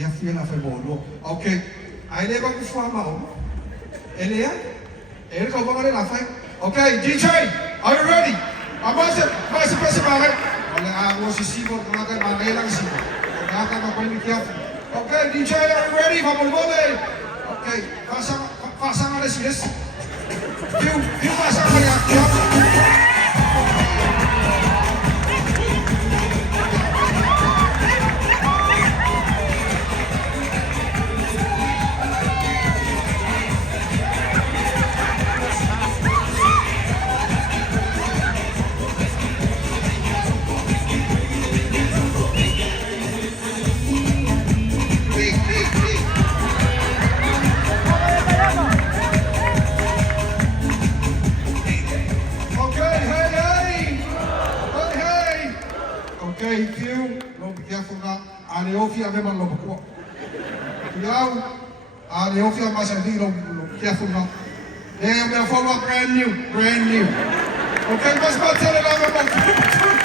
careful na fai bolo. Okay. Ai le ba ku fa ma o. Ele ya? Ele ka ba ngale la fai. Okay, DJ, are you ready? Amase, mas pese ba ngai. Ole a wo si si bo ka ka ba ngai lang si. Ka ka ba ni careful. Okay, DJ, are you ready? Vamos mole. Okay, pasang ada sih, yes. You pasang ya. Okay, Q, lo be careful na. Aleofia memang lo berkuat. Kau, Aleofia masa ini lo careful na. They are follow brand new. Okay, mas baca le lama